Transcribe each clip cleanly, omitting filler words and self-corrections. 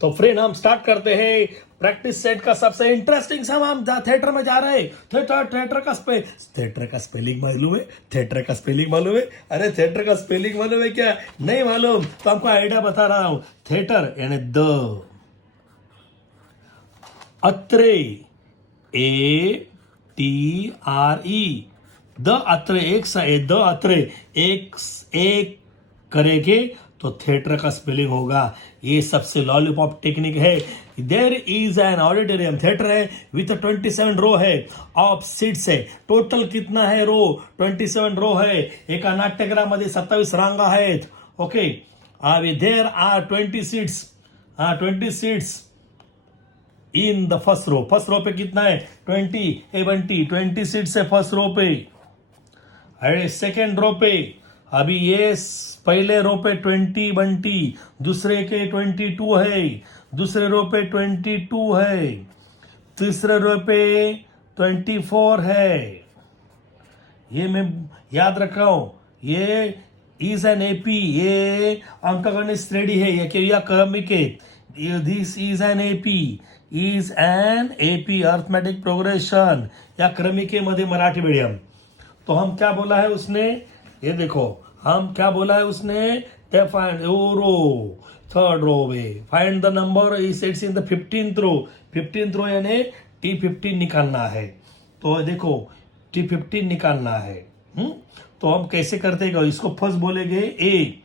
तो फ्रेंड हम स्टार्ट करते हैं प्रैक्टिस सेट का सबसे इंटरेस्टिंग सम। हम थिएटर में जा रहे हैं। थिएटर का स्पेलिंग मालूम है? थिएटर का स्पेलिंग मालूम है? अरे थिएटर का स्पेलिंग मालूम है क्या? नहीं मालूम तो हमको आइडिया बता रहा हूं। थिएटर यानी the atre, ATRE, the atre, the atre एक करेंगे तो थिएटर का स्पेलिंग होगा। ये सबसे लॉलीपॉप टेक्निक है। There is an auditorium, theatre है विथ 27 रो है ऑफ सीट्स है। टोटल कितना है रो? 27 रो है। एका नाट्यगृहामध्ये 27 रांगा आहेत. Okay, there are 20 seats, 20 seats in the first row. First row पे कितना है? 20 सीट्स है फर्स्ट रो पे। अरे सेकेंड रो पे अभी ये पहले रो पे 20, दूसरे के 22 है, दूसरे रो पे 22 है, तीसरे रो पे 24 है। ये मैं याद रखा हूं। ये इज एन एपी, ये अंकगणित श्रेणी है, ये क्रिया क्रमिक है। This is an AP, is an AP arithmetic progression, या क्रमिके मध्ये मराठी मीडियम। तो हम क्या बोला है उसने? ये देखो हम क्या बोला है उसने? फाइंड रो, थर्ड रो में find the number is it's in the 15th row. 15th row यानी T15 निकालना है। तो देखो T15 निकालना है। तो हम कैसे करते हैं? इसको फर्स्ट बोलेंगे ए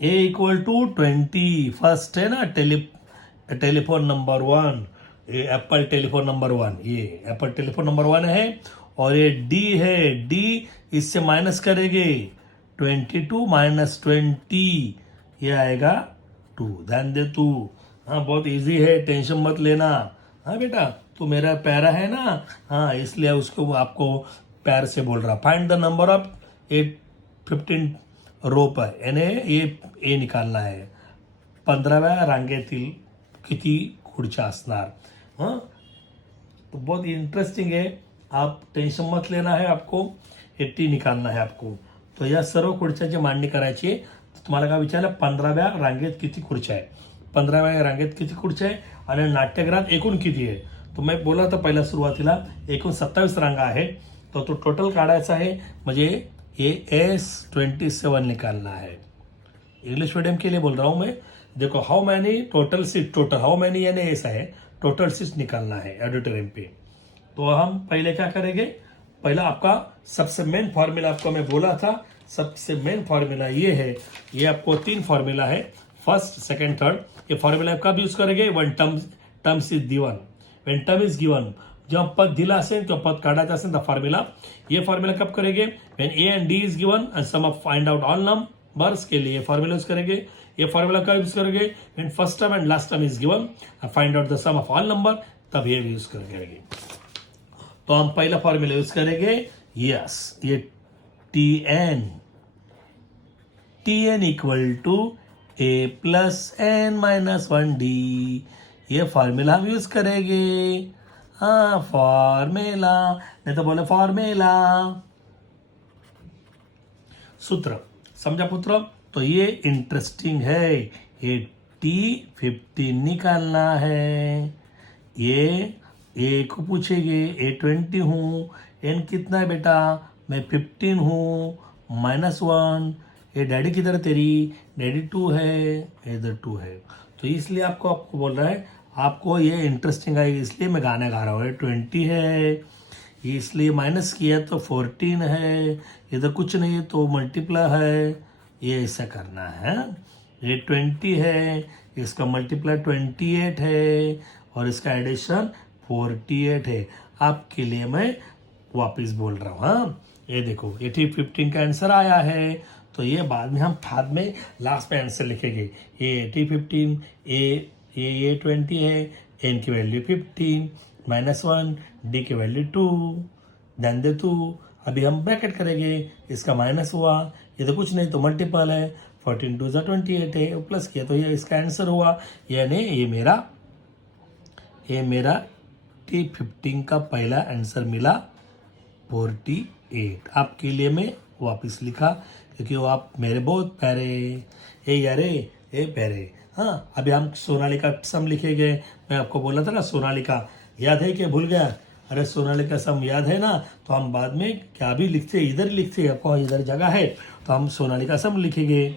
इक्वल टू 20। फर्स्ट है ना टेलीफोन नंबर 1, ये एप्पल टेलीफोन नंबर 1, ये एप्पल टेलीफोन नंबर 1 है। और ये डी है, डी इससे माइनस करेंगे 22 माइनस 20, ये आएगा 2। ध्यान दे तू, हाँ बहुत इजी है, टेंशन मत लेना। हाँ बेटा, तू मेरा प्यारा है ना, हाँ इसलिए उसको आपको प्यार से बोल रहा। फाइंड द नंबर ऑफ 15 रो पर, यानी ये ए निकालना है। 15व्या रांगेतील किती खुर्च्या असणार। हाँ तो बहुत इंटरेस्टिंग है, आप टेंशन मत लेना है। आपको 80 निकालना है आपको। तो या सर्व खुर्च्याची मांडणी करायची आहे। तुम्हाला काय विचारलं? 15व्या रांगेत किती खुर्च्या आहे, 15व्या रांगेत किती खुर्च्या आहे आणि नाट्यगृहात एकूण किती आहे? तो मैं बोला था पहिला सुरुवातीला एकूण 27 रांगा आहे। तो टोटल काढायचा आहे, म्हणजे ये S27 निकालना है। इंग्लिश मीडियम के लिए बोल रहा हूं मैं। देखो how many total seat, total how many यानी ऐसा है, टोटल सीट निकालना है ऑडिटोरियम पे। तो हम पहले क्या करेंगे? पहला आपका सबसे मेन फॉर्मूला आपको मैं बोला था, सबसे मेन फॉर्मूला ये है। ये आपको 3 फॉर्मूला है, फर्स्ट सेकंड थर्ड। ये फॉर्मूला कब यूज करेंगे? One terms is given, when term is given. जब पद दिला असेल तो पद काढायचा असेल तर फॉर्मूला। ये फॉर्मूला कब करेंगे? When a and d is given and sum of find out all numbers के लिए फॉर्मूला यूज करेंगे। ये फॉर्मूला कब यूज करेंगे? When first term and last term is given and find out the sum of all number, तब ये use करेंगे। तो हम पहला फॉर्मूला यूज करेंगे, यस, ये TN equal to A plus N minus 1D, ये फॉर्मूला हम यूज करेंगे। हाँ फॉर्मूला, नहीं तो बोले फॉर्मूला, सूत्र। समझा पुत्र? तो ये इंटरेस्टिंग है। ये T15 निकालना है। ये ए को पूछेंगे, A20 हूँ, N कितना है बेटा? मैं 15 हूँ, -1। ये डैडी किधर है तेरी? डैडी 2 है, इधर 2 है। तो इसलिए आपको बोल रहा है, आपको ये इंटरेस्टिंग आएगी, इसलिए मैं गाना गा रहा हूँ। 20 है, इसलिए माइनस किया तो 14 है, इधर कुछ नहीं है तो मल्टीप्लाई है, ये ऐसा करना है। ये 20 है, इसका मल्टीप्लाई 28 है, और इसका एडिशन 48 है। आपके लिए मैं वापस बोल रहा हूँ। हाँ ये देखो, ये T15 का आंसर आया है। तो ये बाद में लास्ट में आंसर लिखेंगे। ये T15, ये 20 है, N की वैल्यू 15, -1, D की वैल्यू 2। ध्यान दे तू, अभी हम ब्रैकेट करेंगे, इसका माइनस हुआ, ये तो कुछ नहीं तो मल्टीपल है, 14 2 28 है, प्लस किया तो ये इसका आंसर हुआ। यानी ये मेरा T15 का पहला आंसर मिला 48। आपके लिए मैं वापस लिखा, क्योंकि वो आप मेरे बहुत प्यारे, ये यारे ये प्यारे, हाँ, अभी हम सोनालिका सम लिखेंगे। मैं आपको बोला था ना सोनालिका, याद है कि भूल गया? अरे सोनालिका सम याद है ना, तो हम बाद में क्या भी लिखते, इधर लिखते, आपको इधर जगह है तो हम सोनालिका सम लिखेंगे।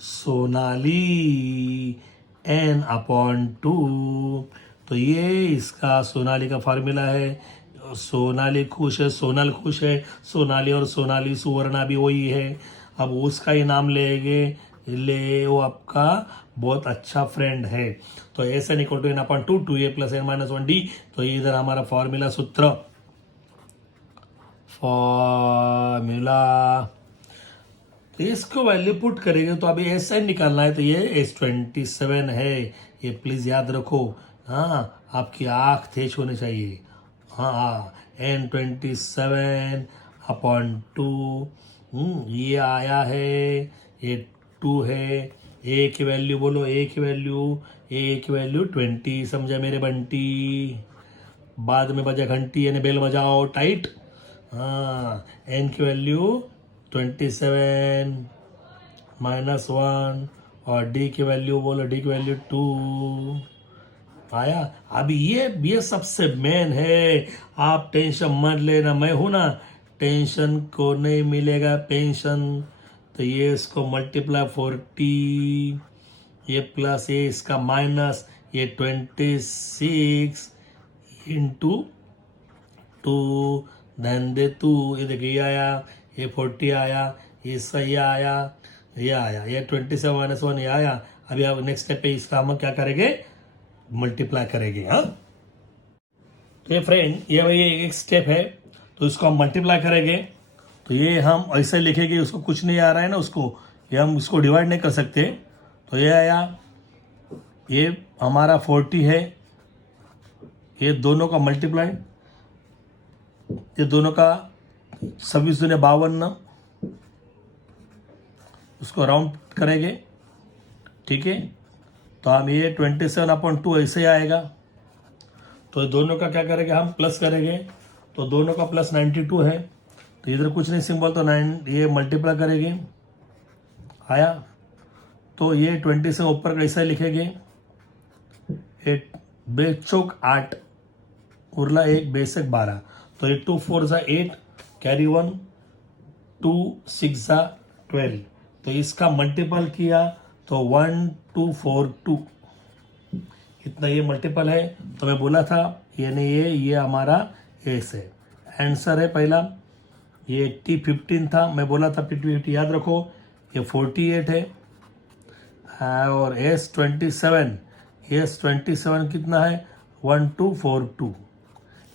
सोनाली n/2, तो ये इसका सोनाली का फार्मूला है। सोनाली खुश है, सोनल खुश है, सोनाली और सोनाली सुवर्णा भी वही है। अब उसका ही नाम लेंगे, ले वो आपका बहुत अच्छा फ्रेंड है। तो SN = n/2 2a + n - 1d। तो ये इधर हमारा फॉर्मूला सूत्र, फॉर्मूला, तो इसको वैल्यू पुट करेंगे तो अभी SN निकालना है, तो ये S27 है, ये प्लीज याद रखो। हाँ, आपकी आँख तेज होनी चाहिए। हाँ, n27/2, ये आया है, ये 2 है। ए की वैल्यू बोलो, ए की वैल्यू 20, समझा मेरे बंटी? बाद में बजा घंटी यानी बेल बजाओ टाइट। हाँ, n की वैल्यू 27 -1 और d की वैल्यू बोलो, d की वैल्यू 2 आया। अभी ये सबसे मेन है, आप टेंशन मत लेना, मैं हूं ना, टेंशन को नहीं मिलेगा पेंशन। तो ये इसको मल्टीप्लाई 40, ये प्लस, ये इसका माइनस, ये 26 इंटू 2, धन दे 2, ये देखिए ये आया, ये 40 आया, ये सही आया, ये 27 - 1 ये आया। अभी आप नेक्स्ट स्टेप पे इसका हम क्या करेंगे, मल्टीप्लाई करेंगे। हाँ, तो ये फ्रेंड ये एक स्टेप है, तो इसको हम मल्टीप्लाई करेंगे। तो ये हम ऐसे लिखेंगे, उसको कुछ नहीं आ रहा है ना उसको, ये हम इसको डिवाइड नहीं कर सकते। तो ये आया, ये हमारा 40 है, ये दोनों का मल्टीप्लाई, ये दोनों का 26 दूनी 52, उसको राउंड करेंगे, ठीक है। तो हम ये 27/2 ऐसे आएगा। तो दोनों का क्या करेंगे, हम प्लस करेंगे, तो दोनों का प्लस 92 है। तो इधर कुछ नहीं, सिंबल तो 9, ये मल्टीप्लाई करेंगे, आया। तो ये 20 से ऊपर कैसे लिखेंगे, 8 बेचौक 8 उरला 1 बेसक 12। तो ये 2 4 = 8, कैरी 1, 2 6 = 12। तो इसका मल्टीपल किया तो 1242, इतना ये मल्टीपल है। तो मैं बोला था यानी ये हमारा एस है, आंसर है पहला। ये T15 था, मैं बोला था T50 याद रखो, ये 48 है। और S27 कितना है, 1242,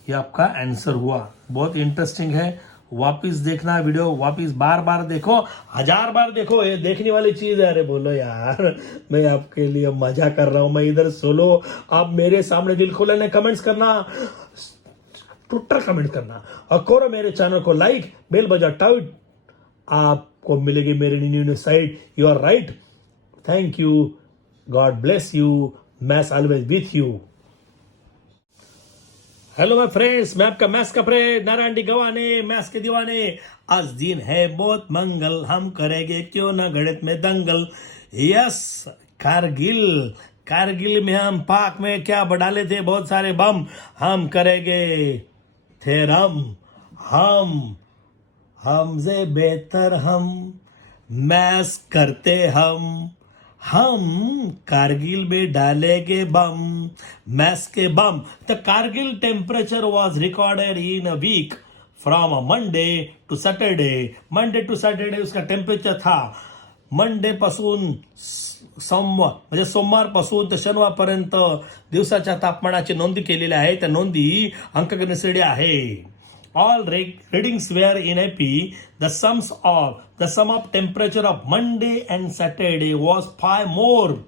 ये आपका आंसर हुआ। बहुत इंटरेस्टिंग है, वापिस देखना वीडियो, वापिस बार बार देखो, 1000 बार देखो, ये देखने वाली चीज है। अरे बोलो यार, मैं आपके लिए मजा कर रहा हूं, मैं इधर सोलो, आप मेरे सामने दिल खोलने कमेंट्स करना, ट्विटर कमेंट करना, और करो मेरे चैनल को लाइक, बेल बजा टाइट, आपको मिलेगी मेरी new site. You are right, thank you, God bless you, maths always with you. Hello my friends, मैं आपका मैथ्स का friend Narayan D Gawane, maths के दीवाने। आज दिन है बहुत मंगल, हम करेंगे क्यों ना गणित में दंगल। यस, कारगिल में हम पाक में क्या डाले थे, बहुत सारे बम। हम करेंगे थेरम, हमसे बेहतर हम मैथ्स करते हम कारगिल में डालेंगे बम, मैथ्स के बम। The Kargil temperature was recorded in a week from Monday to Saturday उसका टेम्परेचर था मंडे पासून म्हणजे सोमवारपासून ते शनिवारपर्यंत दिवसाच्या तापमानाची नोंदी केलेल्या आहे। त्या नोंदी अंकगणित आहे। All readings were in AP. The sum of temperature of Monday and Saturday was 5 more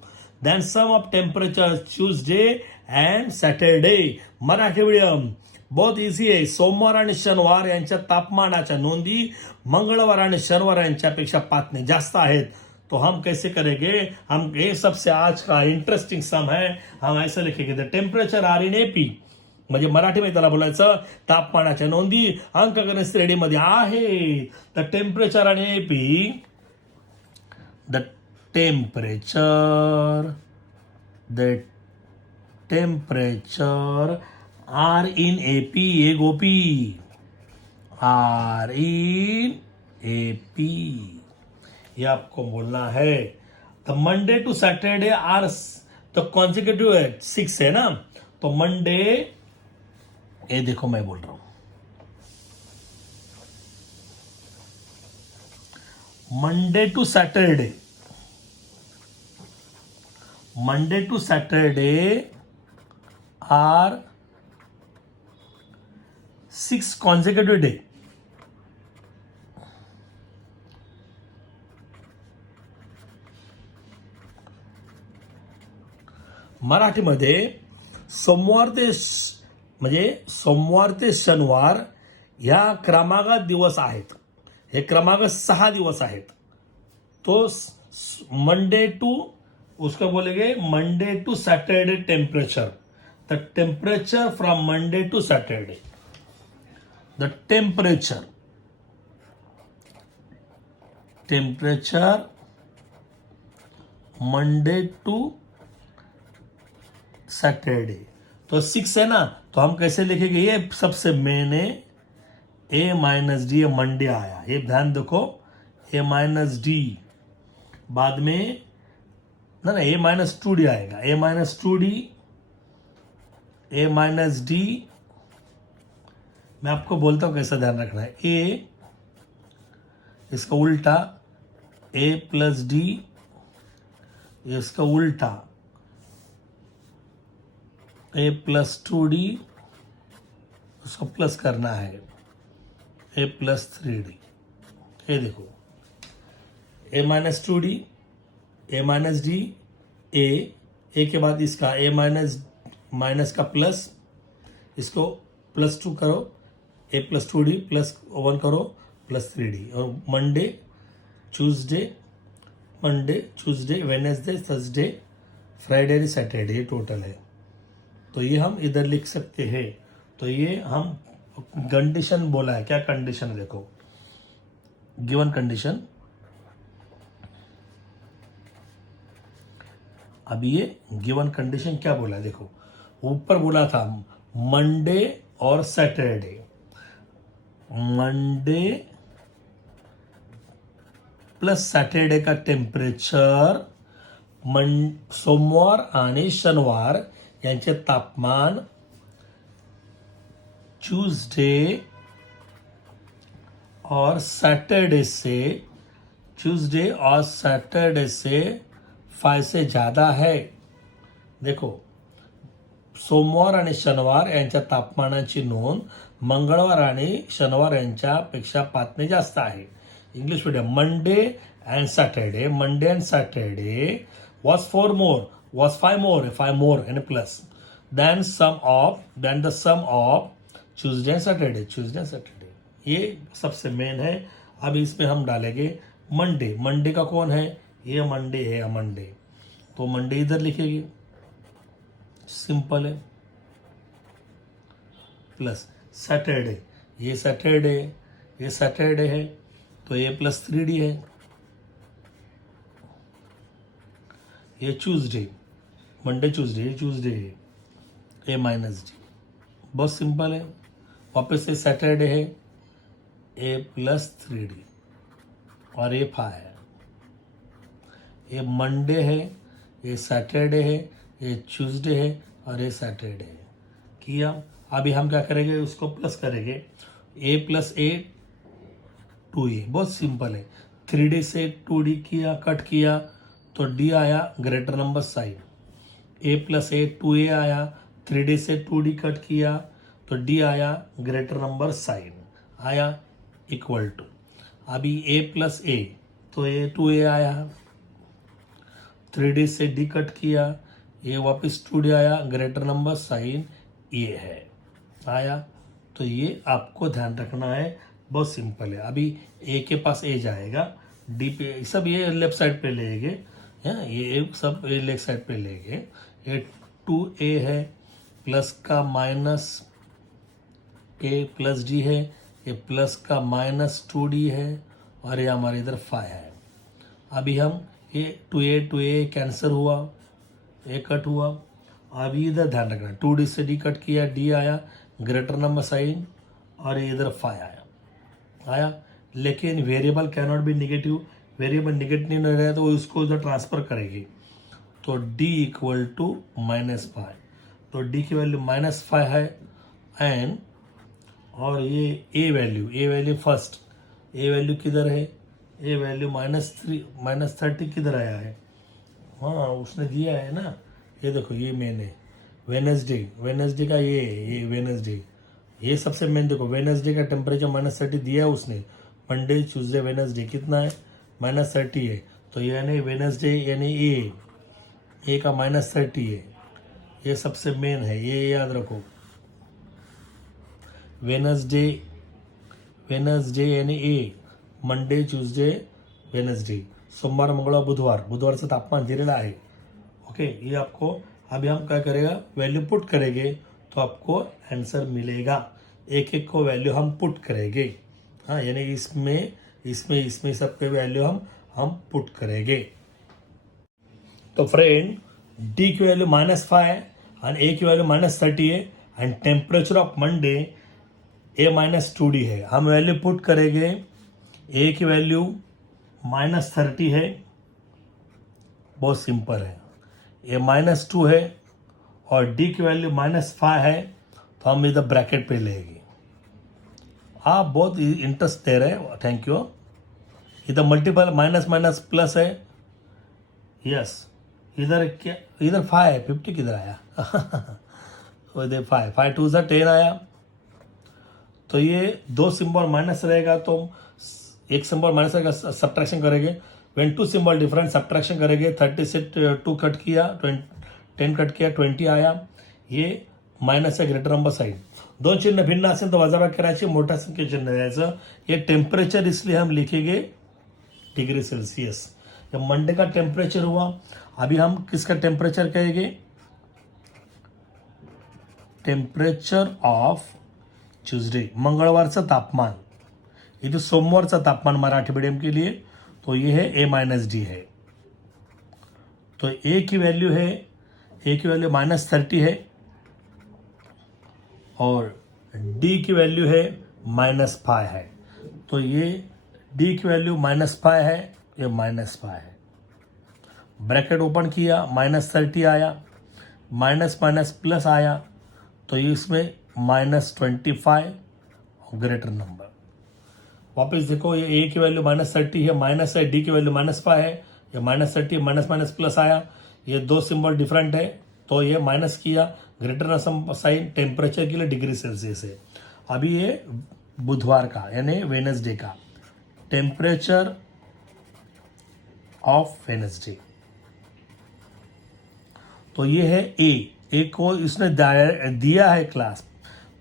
than sum of temperature Tuesday and Saturday. Marathi medium बहुत इझी आहे। सोमवार आणि शनिवार यांच्या तापमानाच्या नोंदी मंगळवार आणि शनिवार यांच्यापेक्षा 5 ने जास्त आहेत। तो हम कैसे करेंगे, हम ये सबसे आज का इंटरेस्टिंग सम है, हम ऐसे लिखेंगे the temperature are in AP, म्हणजे मराठीमध्ये त्याला बोलायचं तापमानाच्या नोंदी अंकगणित श्रेणीमध्ये आहे। द टेम्परेचर आणि AP, the temperature the temperature are in AP, ये गोपी, आर इन AP, ये आपको बोलना है। The Monday to Saturday are, तो कॉन्सिक्यूटिव है, 6 है ना, तो मंडे, ये देखो मैं बोल रहा हूं, Monday to Saturday, Monday to Saturday are 6 consecutive day. मराठीमध्ये सोमवार ते म्हणजे सोमवार ते शनिवार ह्या क्रमागत दिवस आहेत, हे क्रमागत 6 दिवस आहेत। तो मंडे टू, उसको बोलेंगे Monday to Saturday temperature, the temperature from Monday to Saturday, the temperature, temperature Monday to Saturday. तो 6 है ना, तो हम कैसे लिखेंगे, ये सबसे मेन है, A माइनस डी, ये मंडे आया, ये ध्यान देखो, A माइनस डी, बाद में ना A माइनस 2D आएगा, A minus 2D, A minus D, मैं आपको बोलता हूं कैसा ध्यान रखना है, A इसका उल्टा A प्लस डी, इसका उल्टा A प्लस 2D, उसको प्लस करना है A प्लस 3D, ये देखो A minus 2D, A minus D, A के बाद इसका A माइनस माइनस का प्लस, इसको प्लस 2 करो, A प्लस 2D प्लस 1 करो, प्लस 3D, और Monday Tuesday Wednesday Thursday Friday Saturday, ये टोटल है। तो ये हम इधर लिख सकते हैं। तो ये हम कंडीशन बोला है, क्या कंडीशन है देखो, गिवन कंडीशन, अब ये गिवन कंडीशन क्या बोला है देखो, ऊपर बोला था मंडे और सैटरडे, मंडे प्लस सॅटरडे का टेम्परेचर सोमवार आणि शनिवार यांचे तापमान ट्यूसडे और सैटरडे से 5 से ज़्यादा है। देखो सोमवार आणि शनिवार यांच्या तापमानाची नोंद मंगळवार आणि शनिवार यांच्यापेक्षा 5 ने जास्त आहे। English medium Monday and Saturday was 5 more and plus than the sum of Tuesday and Saturday। ये सबसे मेन है। अब इसमें हम डालेंगे मंडे का कौन है, ये मंडे है, मंडे तो मंडे इधर लिखेंगे, सिंपल है, प्लस सैटरडे, ये सैटरडे है तो ये प्लस 3D है, ये ट्यूसडे मंडे ट्यूसडे है, ए माइनस डी, बहुत सिंपल है। वापस से सैटरडे है, ए प्लस 3D और ये 5 है, ये मंडे है, ये सैटरडे है, ये ट्यूसडे है और ये सैटरडे है। किया, अभी हम क्या करेंगे, उसको प्लस करेंगे, ए प्लस ए 2a, बहुत सिंपल है। 3D से 2D किया, कट किया तो D आया greater number sign, a plus a 2a आया, 3D से 2D कट किया तो D आया ग्रेटर नंबर साइन, आया इक्वल टू, अभी a प्लस ए तो ये 2a आया, 3D से D कट किया, ये वापस 2D आया ग्रेटर नंबर साइन, ये है आया। तो ये आपको ध्यान रखना है, बहुत सिंपल है। अभी ए के पास ए जाएगा, डी पे सब ये लेफ्ट साइड पे लेंगे, ये सब ये लेफ्ट साइड पे लेंगे, ये 2a है प्लस का माइनस ए प्लस डी है, ये प्लस का माइनस 2d है और ये हमारे इधर 5 है। अभी हम ये 2a कैंसिल हुआ, ये कट हुआ। अभी इधर ध्यान रखना, 2D से D कट किया, D आया, ग्रेटर नंबर साइन, और इधर 5 आया। लेकिन variable can not be negative, variable negative नहीं रहे तो उसको उधर ट्रांसफर करेगी, तो D इक्वल टू -5, तो D की वैल्यू -5 है। एंड और ये ए वैल्यू फर्स्ट, ए वैल्यू किधर है, ए वैल्यू -30 किधर आया है, हाँ उसने दिया है ना, ये देखो, ये मैंने वेनसडे का ये वेनसडे, ये सबसे मेन देखो, वेनसडे का टेम्परेचर -30 दिया है उसने, मंडे ट्यूसडे वेनसडे कितना है, -30 है, तो यानी वेनसडे यानी ए का -30 है, ये सबसे मेन है, ये याद रखो। वेनसडे यानी ए, मंडे ट्यूसडे वेनसडे, सोमवार मंगलवार बुधवारचं तापमान दिलेलं आहे। ओके, ये आपको अभी हम क्या करेगा, वैल्यू पुट करेंगे तो आपको आंसर मिलेगा, एक एक को वैल्यू हम पुट करेंगे, हाँ यानी इसमें सब पे वैल्यू हम पुट करेंगे। तो फ्रेंड, डी की वैल्यू -5 है और ए की वैल्यू -30 है, and temperature of Monday A -2D है। हम वैल्यू पुट करेंगे, ए की वैल्यू -30 है, बहुत सिंपल है, ए -2 है, और डी की वैल्यू -5 है, तो हम इधर ब्रैकेट पे लेंगे। आप बहुत इंटरेस्ट दे रहे हैं, थैंक यू। इधर मल्टीपल माइनस प्लस है, यस, इधर क्या, इधर 5 है, 50 किधर आया तो इधर 5 2 से 10 आया, तो ये दो सिंबल माइनस रहेगा तो एक सिंबल माइनस रहेगा, सब्ट्रैक्शन करेंगे, when two symbol different subtraction करेंगे, 30 से 2 कट किया, 10 कट किया, 20 आया, ये मायनस आहे, ग्रेटर नंबर साइन, दोन चिन्ह भिन्न असेल तर वजाबाकी करायची, मोठ्या संख्ये चिन्ह द्यायचं। ये टेम्परेचर इसलिए हम लिखेंगे डिग्री सेल्सियस, जब मंडे का टेम्परेचर हुआ, अभी हम किसका टेम्परेचर कहेंगे, टेम्परेचर ऑफ ट्यूसडे, मंगळवारचं तापमान, ये जो सोमवारचं तापमान मराठी मीडियम के लिए, तो ये है A-D है, तो ए की वैल्यू -30 है, और डी की वैल्यू है -5 है, तो ये डी की वैल्यू -5 है, ये -5 है, ब्रैकेट ओपन किया, -30 आया, माइनस प्लस आया, तो ये इसमें -25 ग्रेटर नंबर। वापस देखो, ये ए की वैल्यू -30 है, माइनस है, डी की वैल्यू -5 है, ये -30 माइनस प्लस आया, ये दो सिंबल डिफरेंट है, तो ये माइनस किया, ग्रेटर साइन टेम्परेचर के लिए डिग्री सेल्सियस है। अभी ये बुधवार का यानी वेनसडे का टेम्परेचर ऑफ वेनसडे, तो ये है ए को इसने दिया है क्लास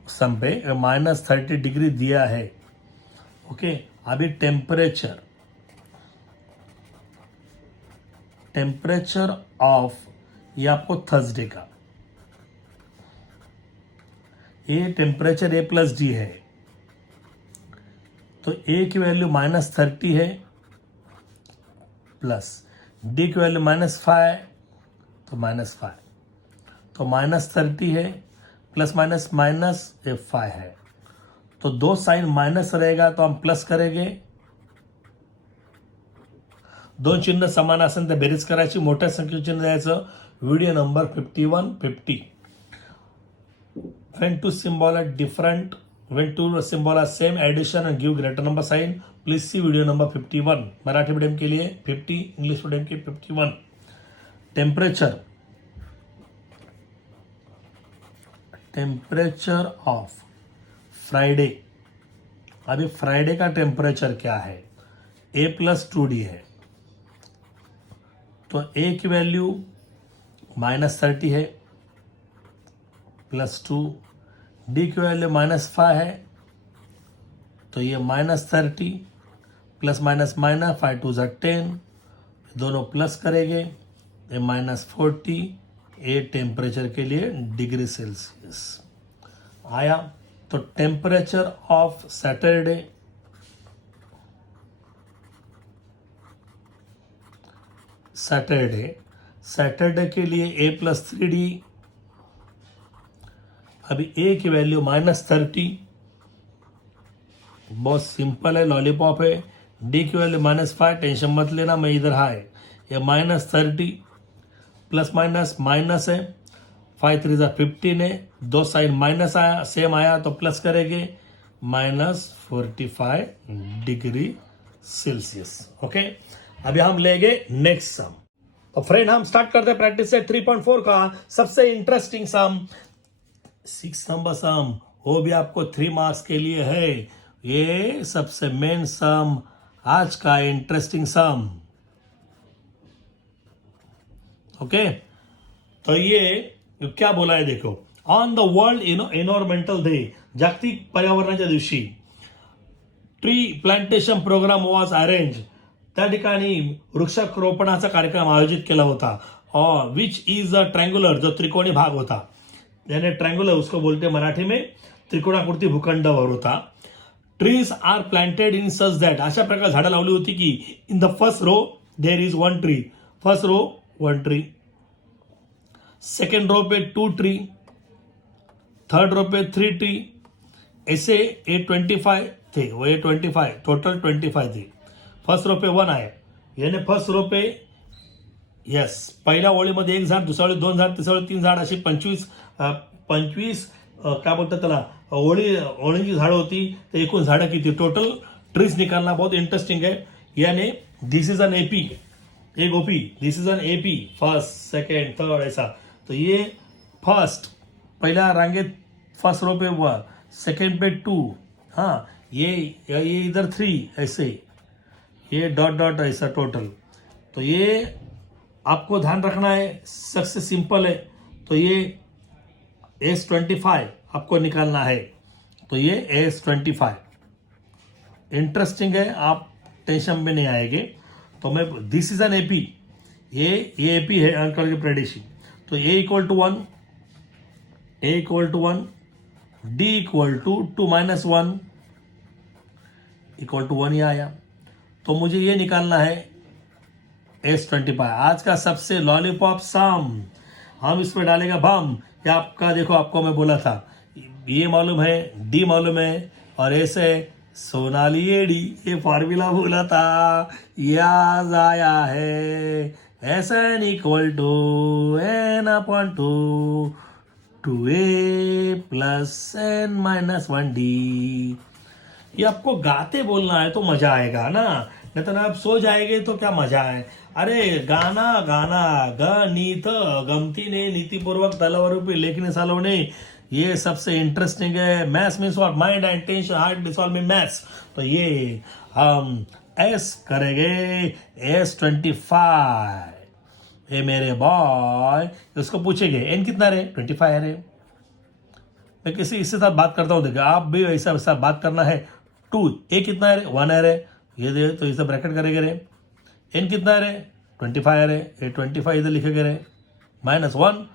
सम पे -30 डिग्री दिया है। ओके, अभी टेम्परेचर ऑफ, ये आपको थर्सडे का, ये टेम्परेचर A+D है, तो ए की वैल्यू -30 है, प्लस डी की वैल्यू -5, तो -5, तो -30 है, प्लस माइनस ये 5 है, तो दो साइन माइनस रहेगा तो हम प्लस करेंगे, दोन चिन्ह समान असेल तर बेरीज करायची, मोठ्या संख्येचे चिन्ह द्यायचं। Video number 51-50, when two symbol are different, when two symbol are same, addition and give greater number sign, please see video number 51, Marathi medium के लिए 50, इंग्लिश मीडियम के 51। टेम्परेचर ऑफ फ्राइडे, अभी फ्राइडे का टेम्परेचर क्या है, A+2D है, तो ए की वैल्यू -30 है, +2, डी की वैल्यू -5 है, तो ये -30 प्लस माइनस 5 2 10, दोनों प्लस करेंगे, ये -40, ए टेम्परेचर के लिए डिग्री सेल्सियस आया। तो टेम्परेचर ऑफ सैटरडे के लिए a+3d, अभी a की वैल्यू -30, बहुत सिंपल है, लॉलीपॉप है। d की वैल्यू -5, टेंशन मत लेना, मैं इधर हाई, ये -30 प्लस माइनस माइनस है, 5 3 15 है, दो साइड माइनस आया, सेम आया तो प्लस करेंगे, -45 डिग्री सेल्सियस। ओके, अभी हम लेंगे नेक्स्ट सम। तो फ्रेंड हम स्टार्ट करते हैं प्रैक्टिस से 3.4 का सबसे इंटरेस्टिंग सम, 6 नंबर सम, वो भी आपको 3 मार्क्स के लिए है। ये सबसे मेन सम, आज का इंटरेस्टिंग सम। ओके, तो ये क्या बोला है देखो, on the world environmental day, जागतिक पर्यावरणाच्या दिवशी tree plantation programme was arrange, त्या ठिकाणी वृक्षारोपणाचा कार्यक्रम आयोजित केला होता, और विच इज अ ट्रायंगुलर, जो त्रिकोणी भाग होता, यानी ट्रायंगुलर उसको बोलते मराठी में, त्रिकोणाकृती भूखंडावर होता। Trees are planted in such that, अशा प्रकारे झाडं लावली होती की in the first row there is 1 tree, first row 1 tree, second row पे 2 ट्री, थर्ड रो पे 3 ट्री, ऐसे A25 थे, वो A25 टोटल 25 थे। फर्स्ट रो पे 1 आहे, यानी फर्स्ट रो पे यस पहिल्या ओळीमध्ये 1 झाड, दुसऱ्या ओळीत 2 झाड, तिसऱ्या ओळीत 3 झाड, अशी 25 काय बोलतात त्याला, ओळींची झाडं होती, तर एकूण झाडं किती, टोटल ट्रीज निकालना बहुत इंटरेस्टिंग है। यानी दिस इज एन एपी, एक OP, this is an AP, first second third ऐसा। तो ये फर्स्ट पहला रांगेत फर्स्ट रो पे 1, सेकेंड पे 2, हाँ ये इधर 3 ऐसे, ये डॉट डॉट ऐसा टोटल। तो ये आपको ध्यान रखना है, सबसे सिंपल है। तो ये S25 आपको निकालना है, तो ये S25 इंटरेस्टिंग है, आप टेंशन में नहीं आएंगे। तो मैं दिस इज एन एपी, ये एपी है अंकल की प्रेडिक्शन। तो A = 1, A = 1, D = 2 - 1 = 1 ही आया। तो मुझे ये निकालना है S25, आज का सबसे लॉलीपॉप सम। हम इसमें डालेगा बम, ये आपका देखो, आपको मैं बोला था, ये मालूम है, डी मालूम है, और ऐसे सोनाली एडी, ये फार्मूला बोला था, याद आया है, SN = N/2 2A + N - 1D। ये आपको गाते बोलना है तो मजा आएगा ना, नहीं तो ना आप सो जाएंगे तो क्या मजा है। अरे गाना गाना, गणित गमतीने नीतिपूर्वक तलवारों पे लेखनी सालों ये सबसे इंटरेस्टिंग है। Maths means what, mind and tension, hard dissolving maths. तो ये हम एस करेंगे, S25। ये मेरे बॉय, उसको पूछेंगे एन कितना रे, 25 है रे। मैं किसी इसके साथ बात करता हूँ, देखिए आप भी ऐसा वैसा बात करना है। 2 ए कितना है रे, 1 है रे, ये दे तो इसे ब्रैकेट करेंगे रे। एन कितना है रे, 25 है रे, ये 25 इधर लिखेंगे रे, -1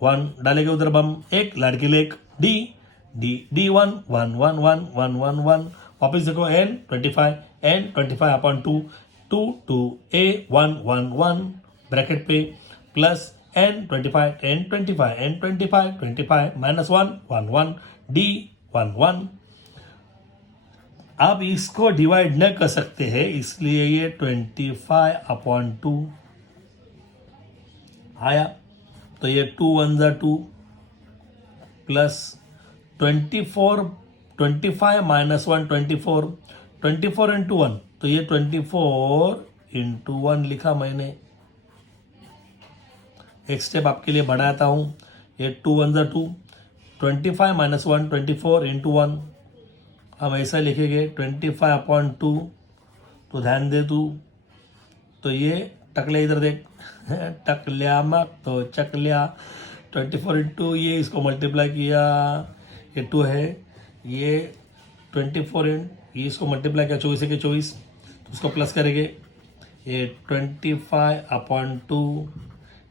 1 डालेंगे उधर बम, एक लड़के लेक, डी डी डी 1 1 1 1 1 1 1, वापिस देखो N 25/2 2 2 A 1 1 1 ब्रैकेट पे, plus N25 N25 N25 25 -1 1 1 D 1 1। आप इसको डिवाइड न कर सकते हैं, इसलिए ये 25/2 आया। तो ये 2 1 = 2 प्लस 24 25 - 1 24 24 × 1, तो ये 24 × 1 लिखा मैंने। एक स्टेप आपके लिए बढ़ाता हूँ, ये 2 1 = 2, 25 - 1 24 × 1, हम ऐसा लिखेंगे 25/2। तो ध्यान दे तू, तो ये टकले इधर देख, टकल्या मग तो चकल्या, 24 × ये इसको मल्टीप्लाई किया, ये 2 है, ये 24 ये इसको मल्टीप्लाई किया 24 के 24, तो उसको प्लस करेंगे, ये 25/2।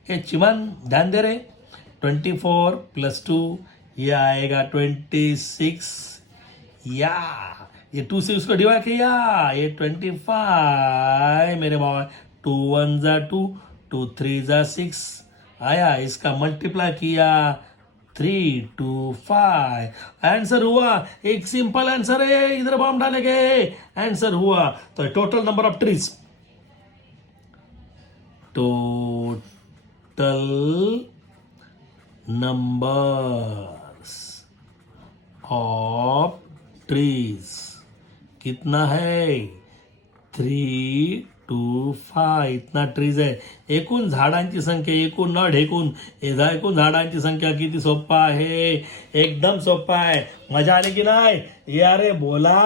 ये चिमन ध्यान दे रहे, 24 + 2 ये आएगा 26, या ये 2 से उसको डिवाइड किया, ये 25 मेरे बॉय, 2 1 = 2 2 3 जा 6 आया, इसका मल्टीप्लाई किया 3 2 5 आंसर हुआ। एक सिंपल आंसर है, इधर बॉम्ब डालेंगे, आंसर हुआ। तो total number of trees, total numbers of trees कितना है? 3 2 5 इतना ट्रीज आहे। एकूण झाडांची संख्या, एकूण नॉट एकूण एकूण झाडांची संख्या किती? सोपा आहे, एकदम सोपा आहे। मजा आली की नाही? ये अरे बोला,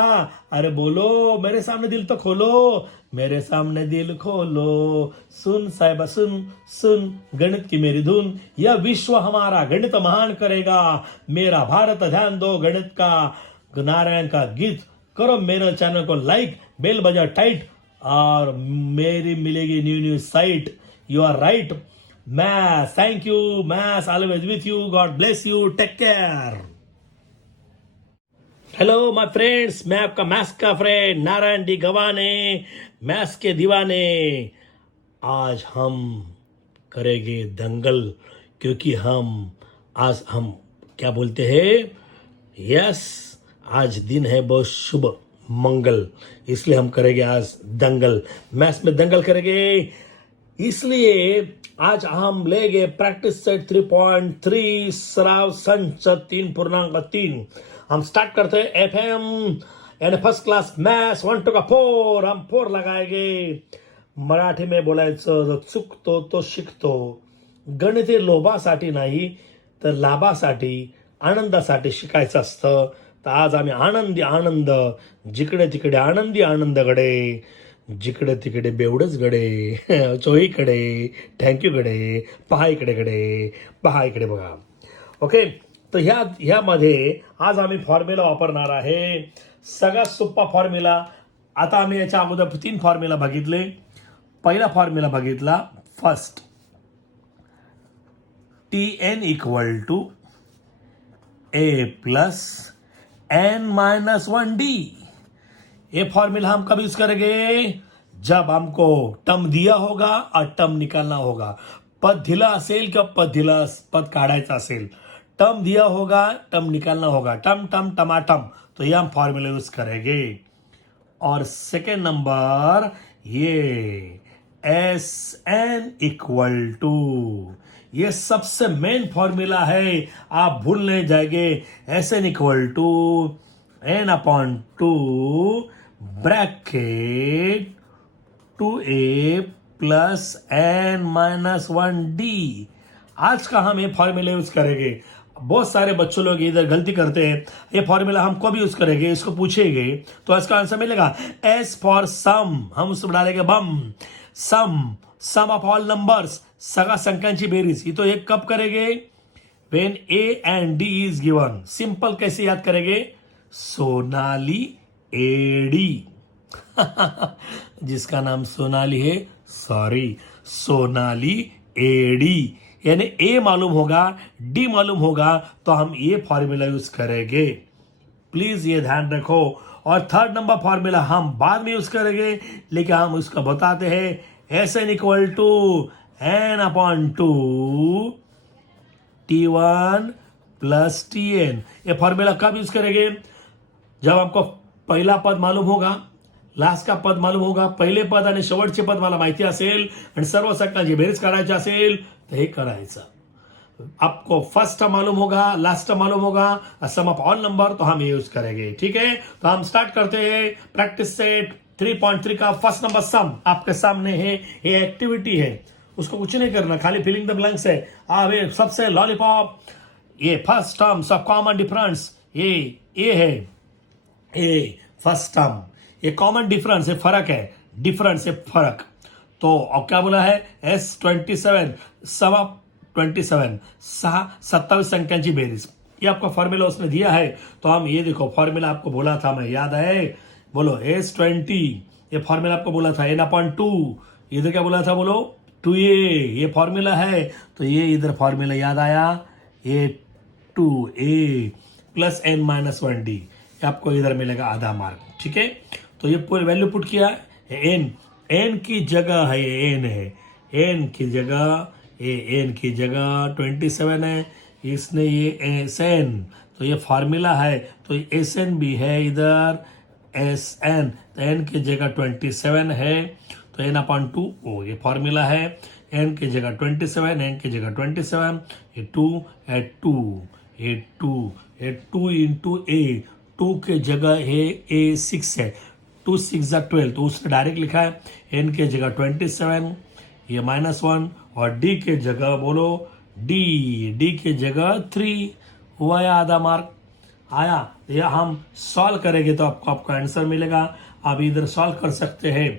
अरे बोलो, मेरे सामने दिल तो खोलो, मेरे सामने दिल खोलो, सुन साहिबा सुन सुन गणित की मेरी धुन, यह विश्व हमारा गणित महान करेगा, मेरा भारत ध्यान दो गणित का, नारायण का गीत करो, मेरे चैनल को लाइक, बेल बजा टाइट, और मेरी मिलेगी new site. You are right maths, thank you maths, always with you, God bless you, take care. Hello my friends, मैं आपका मैथ्स का friend Narayan D Gawane, maths के दीवाने। आज हम करेंगे दंगल, क्योंकि आज हम क्या बोलते हैं? यस, आज दिन है बहुत शुभ मंगल, इसलिए हम करेंगे आज दंगल, मैथ्स में दंगल करेंगे। इसलिए आज हम लेंगे प्रैक्टिस सेट 3.3 सराव संच 3.3। हम स्टार्ट करते हैं एफएम यानी फर्स्ट क्लास मैथ्स 1 to 4। हम 4 लगाएंगे। मराठी में बोलायचं, जो चुकतो तो शिकतो। गणित हे लोभासाठी नाही तर लाभासाठी, आनंदासाठी शिकायचं असतं। तर आज आम्ही आनंदी आनंद, जिकडे तिकडे आनंदी आनंद गडे, जिकडे तिकडे बेवडच गडे, चोहीकडे थँक्यू गडे, पहा इकडे गडे, पहा इकडे बघा। ओके, तर ह्यामध्ये आज आम्ही फॉर्म्युला वापरणार आहे, सगळ्यात सोपा फॉर्म्युला। आता आम्ही याच्या अगोदर 3 फॉर्म्युला बघितले। पहिला फॉर्म्युला बघितला first, TN = A plus n-1D। ये फॉर्मूला हम कब यूज करेंगे? जब हमको टर्म दिया होगा और टर्म निकालना होगा। पद दिला असेल किंवा पद काढायचा असेल, टर्म दिया होगा, टर्म निकालना होगा, टर्म टर्म टमाटम, तो ये हम फॉर्मूला यूज करेंगे। और सेकेंड नंबर, ये SN = ये सबसे मेन फॉर्मूला है, आप भूल नहीं जाएंगे। SN = n/2 bracket 2A plus n-1D। आज का हम ये फॉर्मूला यूज करेंगे। बहुत सारे बच्चों लोग इधर गलती करते हैं। ये फॉर्मूला हम कब यूज करेंगे, इसको पूछेंगे तो इसका आंसर मिलेगा S फॉर सम, हम उसमें डालेंगे बम, सम ऑफ ऑल नंबर्स, सगळ्या संख्यांची बेरीज। ये तो एक कब करेंगे? When A and D is given. Simple कैसे याद करेंगे? सोनाली एडी जिसका नाम सोनाली है, सॉरी सोनाली एडी, यानी ए मालूम होगा, डी मालूम होगा, तो हम ये फॉर्मूला यूज करेंगे। प्लीज ये ध्यान रखो। और थर्ड नंबर फॉर्मूला हम बाद में यूज करेंगे, लेकिन हम उसका बताते हैं। SN = n/2 T1 plus TN। ये फॉर्मूला कब यूज करेंगे? जब आपको पहिला पद मालूम होगा, लास्ट का पद मालूम होगा, पहिले पद आणि शेवटचे पद मला माहिती असेल आणि सर्व संख्यांची बेरीज करायची असेल तर हे करायचं। आपको फर्स्ट मालूम होगा, लास्ट मालूम होगा, सम ऑफ ऑल नंबर, तो हम ये यूज करेंगे। ठीक है, तो हम स्टार्ट करते हैं प्रैक्टिस सेट 3.3 का फर्स्ट नंबर सम आपके सामने है। ये एक्टिविटी है, उसको कुछ नहीं करना, खाली फिलिंग द ब्लैंक्स है। आवे सबसे लॉलीपॉप, ये first terms of common difference, ये है ए फर्स्ट टर्म, ये कॉमन डिफरेंस है, फर्क है, डिफरेंस है फर्क। तो अब क्या बोला है? S27 सम ऑफ 27, 27 संख्यांची बेरीज, ये आपका फॉर्मूला उसने दिया है। तो हम ये देखो, फॉर्मूला आपको बोला था मैं, याद है? बोलो S20, ये फॉर्मूला आपको बोला था n/2, इधर क्या बोला था? बोलो 2A, ये फॉर्मूला है, तो ये इधर फॉर्मूला याद आया, ये 2A प्लस n-1D, ये आपको इधर मिलेगा आधा मार्क। ठीक है, तो ये पूरी वैल्यू पुट किया, n की जगह है ये n है, एन की जगह एन की जगह 27 है, इसने ये एस एन, तो ये फार्मूला है, तो एस एन भी है इधर, एस एन, तो एन की जगह 27 है, तो एन अपॉन 2 ओ ये फार्मूला है, एन की जगह 27, एन की जगह 27, ये 2 एट 2, ये 2 इंटू ए, 2 के जगह ए 6 है, 2 6 12, तो उसने डायरेक्ट लिखा है एन के जगह 27, ये -1, और डी के जगह बोलो डी के जगह 3, हुआ या आधा मार्क आया। या हम सॉल्व करेंगे तो आपको आंसर मिलेगा। आप इधर सॉल्व कर सकते हैं,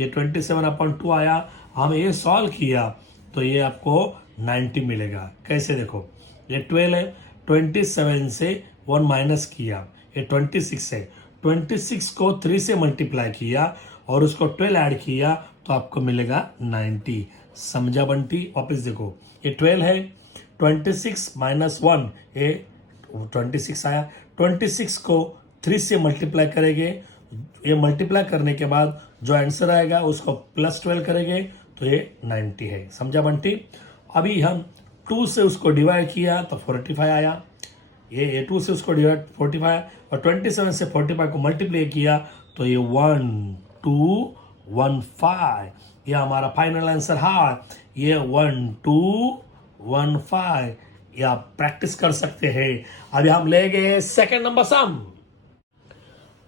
ये 27/2 आया, हम ये सॉल्व किया तो ये आपको 90 मिलेगा। कैसे देखो, ये 12 है, 27 से 1 माइनस किया, ये 26 है, 26 को 3 से मल्टीप्लाई किया और उसको 12 ऐड किया तो आपको मिलेगा 90। समझा बंटी? वापस देखो, ये 12 है, 26 माइनस 1 ये 26 आया, 26 को 3 से मल्टीप्लाई करेंगे, ये मल्टीप्लाई करने के बाद जो आंसर आएगा उसको +12 करेंगे तो ये 90 है। समझा बंटी? अभी हम 2 से उसको डिवाइड किया तो 45 आया, ये 2 से उसको डिवाइड 45, और 27 से 45 को मल्टीप्लाई किया तो ये 1 2 1 5, ये हमारा फाइनल आंसर है, ये 1 2 1 5। ये आप प्रैक्टिस कर सकते हैं। अभी हम लेंगे सेकंड नंबर सम।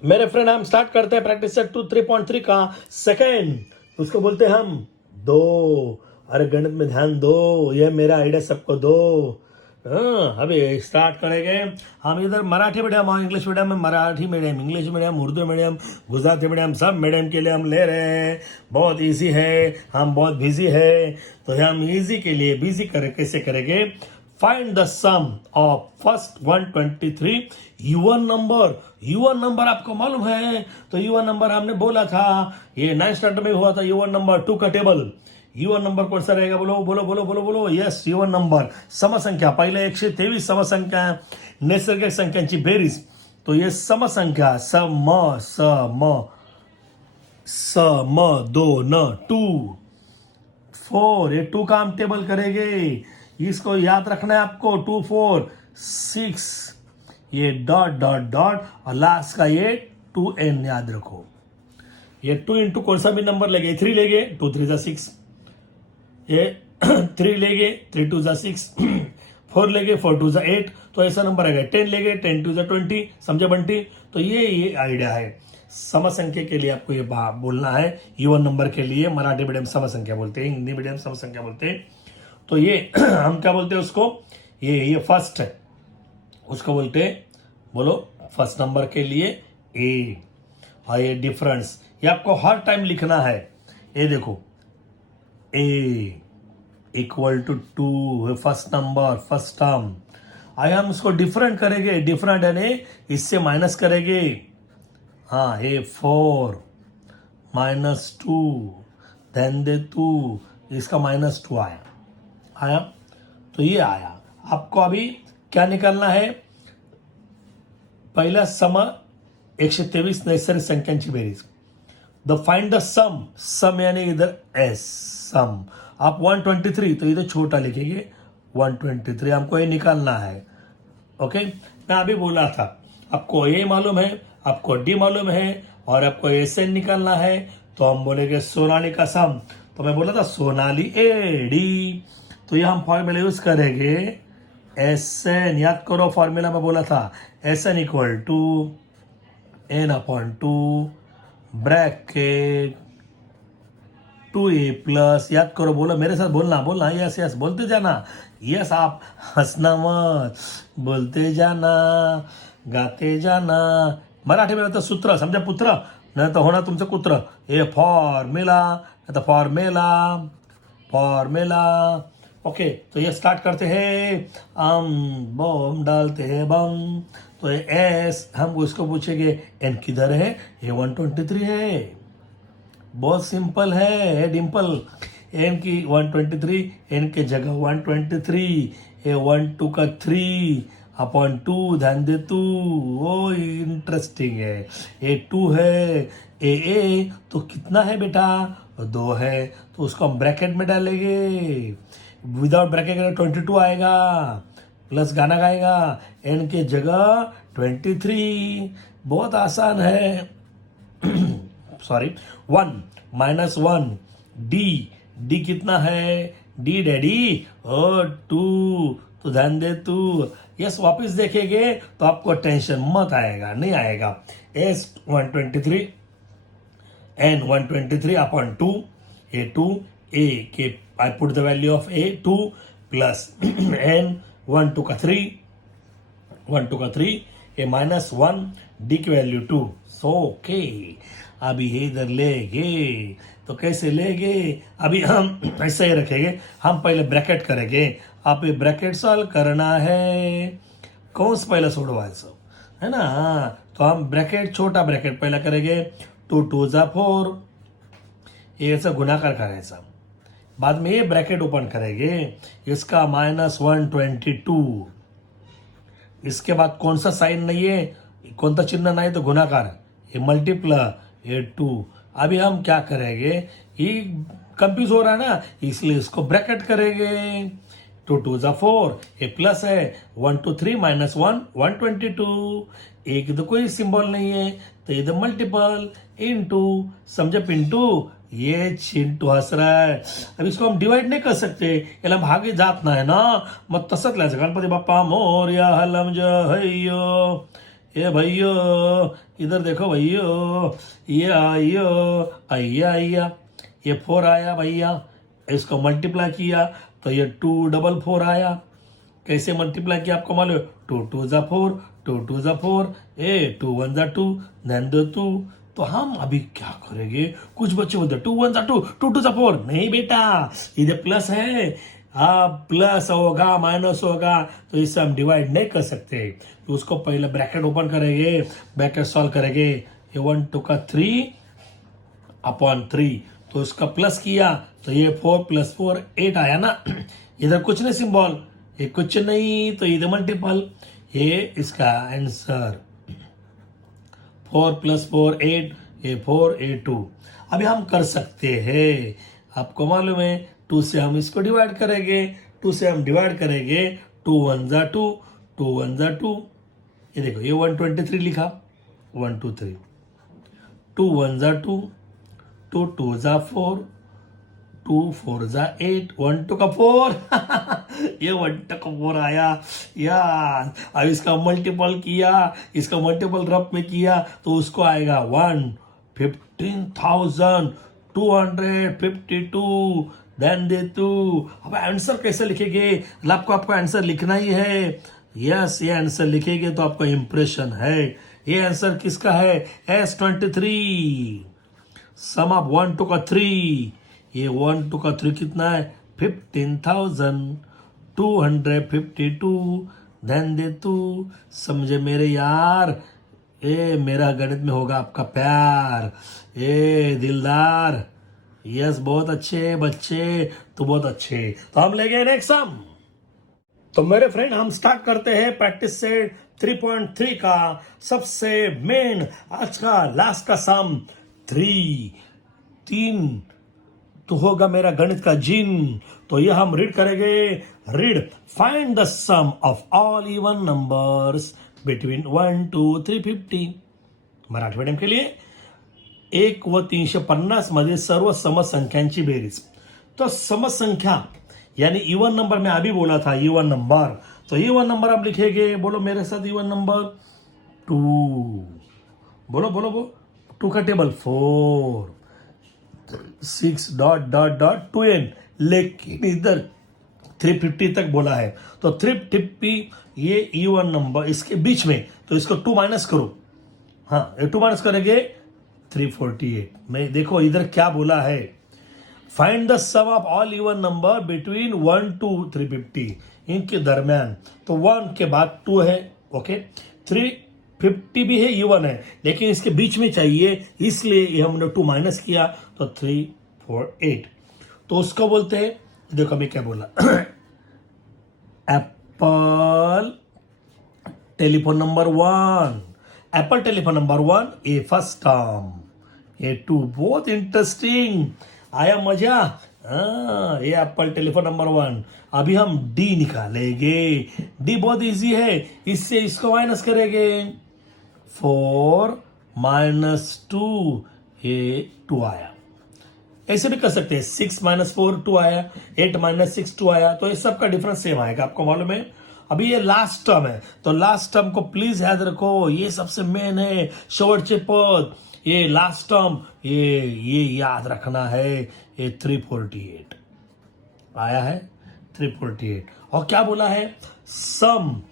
मेरे फ्रेंड हम स्टार्ट करते हैं प्रैक्टिस सेट 2 3.3 का सेकंड, उसको बोलते हैं हम दो। अरे गणित में ध्यान दो, ये मेरा आइडिया सबको दो। अभी स्टार्ट करेंगे हम। इधर मराठी मीडियम और इंग्लिश मीडियम में, Marathi medium, English medium, Urdu medium, Gujarati medium, सब मीडियम के लिए हम ले रहे हैं। बहुत इजी है, हम बहुत बिजी है, तो हम इजी के लिए बिजी कैसे करेंगे? Find the sum of first 123 even number आपको मालूम है, तो यूवन नंबर हमने बोला था, ये 9th स्टैंडर्ड में हुआ था, यूवन नंबर 2 का टेबल। यूवन नंबर कौन सा रहेगा? बोलो बोलो बोलो बोलो बोलो। यस, यूवन नंबर समसंख्या, पहिले 123 समसंख्या नैसर्गिक संख्यांची बेरीज, तो ये समसंख्या सम 2 न 2 4, ये 2 का हम टेबल करेंगे, इसको याद रखना है आपको। 2 4 6, ये डॉट डॉट डॉट, और लास्ट का ये 2n याद रखो। ये 2 इंटू कौन सा भी नंबर लेंगे, 3 लेंगे, 2 3 जा 6, ये 3 लेंगे, 3 2 जा 6, 4 लेंगे, 4 2 जा 8, तो ऐसा नंबर आएगा। 10 लेंगे, 10 2 जा 20। समझे बंटी? तो ये आइडिया है। समसंख्या के लिए आपको ये बोलना है, यूवन नंबर के लिए मराठी मीडियम समसंख्या बोलते हैं, हिंदी मीडियम समसंख्या बोलते हैं। तो ये हम क्या बोलते हैं उसको, ये फर्स्ट है, उसको बोलते हैं, बोलो फर्स्ट नंबर के लिए ए, और ये डिफरेंस, ये आपको हर टाइम लिखना है। ये देखो, a equal to 2, first number, first term. आइए हम उसको डिफरेंट करेंगे, डिफरेंट यानी इससे माइनस करेंगे। हाँ, ये 4 -2, देन दे 2, इसका -2 आया, तो ये आया। आपको अभी क्या निकालना है? पहला सम 123 नैसर्गिक संख्यांची बेरीज। द फाइंड द सम यानी इधर एस सम। आप 123, तो इधर छोटा लिखेंगे 123, हमको ये निकालना है। ओके, मैं अभी बोला था आपको ए मालूम है, आपको डी मालूम है, और आपको एस एन निकालना है, तो हम बोलेंगे सोनाली का सम। तो मैं बोला था सोनाली ए डी, तो ये हम फॉर्मूला यूज करेंगे एस एन। याद करो फॉर्मूला में बोला था, S N equal to n/2 bracket 2a plus, याद करो, बोलो मेरे साथ, बोलना यस यस बोलते जाना, यस आप हंसना मत, बोलते जाना, गाते जाना। मराठी में होतं सूत्र, समजा पुत्र, नाही तर होणार तुमचं कुत्र। ए फॉर्म्युला, नहीं तो फॉर्मेला। ओके, तो ये स्टार्ट करते हैं, बम डालते हैं बम, तो ये एस, हम उसको पूछेंगे एन किधर है? ये 123 है, बहुत सिंपल है डिम्पल। एन की 123, एन के जगह 123, ये 1 2 का 3/2, ध्यान दे तू, वो इंटरेस्टिंग है। ये 2 है, ए तो कितना है बेटा? तो 2 है, तो उसको हम ब्रैकेट में डालेंगे। विदाउट ब्रैकेट का 22 आएगा, प्लस गाना गाएगा, एन के जगह 23। बहुत आसान है। सॉरी, 1 -1 डी कितना है? डी डैडी और 2, तो ध्यान दे तू। यस, वापस देखेंगे तो आपको टेंशन मत आएगा, नहीं आएगा। S 123 n 123 upon 2 a2 a के I put the value of a 2 plus n 1 2 का 3 1 2 का 3 a minus 1 d की वैल्यू 2। सो ओके, अभी ये इधर लेंगे तो कैसे लेंगे? अभी हम ऐसा ही रखेंगे, हम पहले ब्रैकेट करेंगे। आप ये ब्रैकेट सॉल्व करना है, कौन सा पहले सोडवायचं है ना। तो हम ब्रैकेट, छोटा ब्रैकेट पहला करेंगे। 2 2 जा 4, ये ऐसा गुणाकार करायचा। बाद में ये ब्रैकेट ओपन करेंगे, इसका -122। इसके बाद कौन सा साइन नहीं है, कौन सा चिन्ह नहीं, तो गुणाकार, ये मल्टीप्लाई, ये 2। अभी हम क्या करेंगे, ये कंफ्यूज हो रहा है ना, इसलिए इसको ब्रैकेट करेंगे। 2 2 जा 4, ये प्लस है, 1 2 3 -1 122। एक तो कोई सिंबल नहीं है, तो इधर मल्टीपल इनटू, समझे पिंटू? ये चिंटू हंस रहा है। अब इसको हम डिवाइड नहीं कर सकते, याला भागे जात नाही ना, मग तसंच लिहायचं, गणपती बाप्पा मोरया हलम जयो। ये भैयो इधर देखो भैयो, ये आइयो, अय्या अय्या, ये 4 आया भैया। इसको मल्टीप्लाई किया तो ये 2 डबल 4 आया। कैसे मल्टीप्लाई किया आपको मालूम? 2 2 जा 4, 2 2 जा 4, 2 1 जा 2, देन 2। तो हम अभी क्या करेंगे? कुछ बच्चे बोलते 2 1 जा 2, 2 2 जा 4। नहीं बेटा, इधर प्लस है, प्लस होगा माइनस होगा, तो इससे हम डिवाइड नहीं कर सकते। तो उसको पहले ब्रैकेट ओपन करेंगे, ब्रैकेट सॉल्व करेंगे। ये 1 2 का 3 अपॉन 3, तो इसका प्लस किया तो ये 4 + 4 8 आया ना। इधर कुछ नहीं सिंबल, ये कुछ नहीं, तो इधर मल्टीपल। ये इसका आंसर 4 + 4 8, ये 4 ये 2। अभी हम कर सकते हैं, आपको मालूम है 2 से हम इसको डिवाइड करेंगे, 2 से हम डिवाइड करेंगे, 2 1 जा 2, 2 1 जा 2। ये देखो, ये 123 लिखा, 1 2 3, 2 1 जा 2, 2 2 जा 4, 2 4 जा 8, 1 2 का 4। ये 1 2 का 4 आया यार। अब इसका मल्टीपल किया, इसका मल्टीपल रफ में किया तो उसको आएगा 115,252। Then they two. अब आंसर कैसे लिखेंगे? आपको आंसर लिखना ही है। यस, ये आंसर लिखेंगे तो आपका इंप्रेशन है। ये आंसर किसका है? S23। सम ऑफ 1 2 का 3, ये 1 2 का 3 कितना है? 15,252। ध्यान दे तू, समझे मेरे यार। ए मेरा गणित में होगा आपका प्यार, ए दिलदार। यस, बहुत अच्छे बच्चे, तो बहुत अच्छे। तो हम ले गए नेक्स्ट सम। तो मेरे फ्रेंड, हम स्टार्ट करते हैं प्रैक्टिस से 3.3 का सबसे मेन आज का लास्ट का सम 3 तो होगा मेरा गणित का जिन। तो यह हम रीड करेंगे। Read, find the sum of all even numbers between 1 2 350। Marathi medium के लिए 1 व 350 मध्ये सर्व समसंख्यांची बेरीज। तो समसंख्या यानी इवन नंबर, मैं अभी बोला था इवन नंबर, तो इवन नंबर आप लिखेंगे। बोलो मेरे साथ, इवन नंबर 2। बोलो बोलो बोलो, 2 का table 4 6 dot dot dot 2n। लेकिन इधर 350 तक बोला है, तो 350 ये इवन नंबर इसके बीच में, तो इसको 2 माइनस करो। हाँ, ये 2 माइनस करेंगे 348 में। देखो इधर क्या बोला है, find the sum of all even number between 1 to 350, इनके दरमियान। तो 1 के बाद 2 है, ओके। 350 भी है, इवन है, लेकिन इसके बीच में चाहिए, इसलिए हमने 2 माइनस किया, तो 348। तो उसको बोलते हैं, देखो मैं क्या बोला, Apple telephone number 1। Apple telephone number 1, ये फर्स्ट टर्म, ये 2 बहुत इंटरेस्टिंग। आया मजा? हाँ, ये एप्पल टेलीफोन नंबर 1। अभी हम डी निकालेंगे। डी बहुत इजी है, इससे इसको माइनस करेंगे। 4 - 2, ये 2 आया। ऐसे भी कर सकते हैं, 6 - 4 2 आया, 8 - 6 2 आया, तो इस सब का डिफरेंस सेम आएगा, आपको मालूम है। अभी ये लास्ट टर्म है, तो लास्ट टर्म को प्लीज याद रखो, ये सबसे मेन है, शेवटचे पद, ये लास्ट टर्म, ये याद रखना है। ये 348 आया है, 348। और क्या बोला है? सम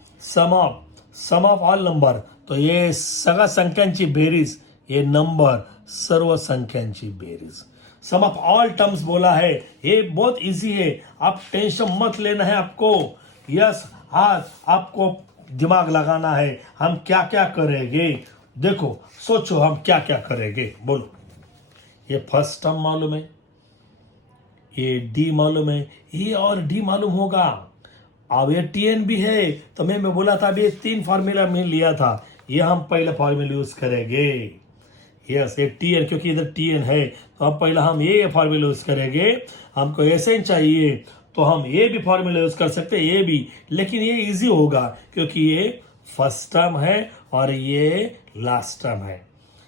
ऑफ ऑल नंबर, तो ये सगळ्या संख्यांची बेरीज, ये नंबर सर्व संख्यांची बेरीज, सम ऑफ ऑल टर्म्स बोला है। ये बहुत इजी है, आप टेंशन मत लेना है आपको। यस, आज आपको दिमाग लगाना है, हम क्या क्या करेंगे। देखो, सोचो हम क्या क्या करेंगे, बोलो। ये फर्स्ट टर्म मालूम है, ये डी मालूम है, ये और डी मालूम होगा। अब ये टीएन भी है, तो मैं बोला था अभी 3 फार्मूला में लिया था, ये हम पहले फार्मूला यूज करेंगे। यस, ये टीएन, क्योंकि इधर टीएन है, तो अब पहला हम ये फार्मूला यूज करेंगे। हमको एसएन चाहिए, तो हम ये भी फार्मूला यूज कर सकते हैं, ये भी, लेकिन ये इजी होगा क्योंकि ये फर्स्ट टर्म है और ये लास्ट टर्म है,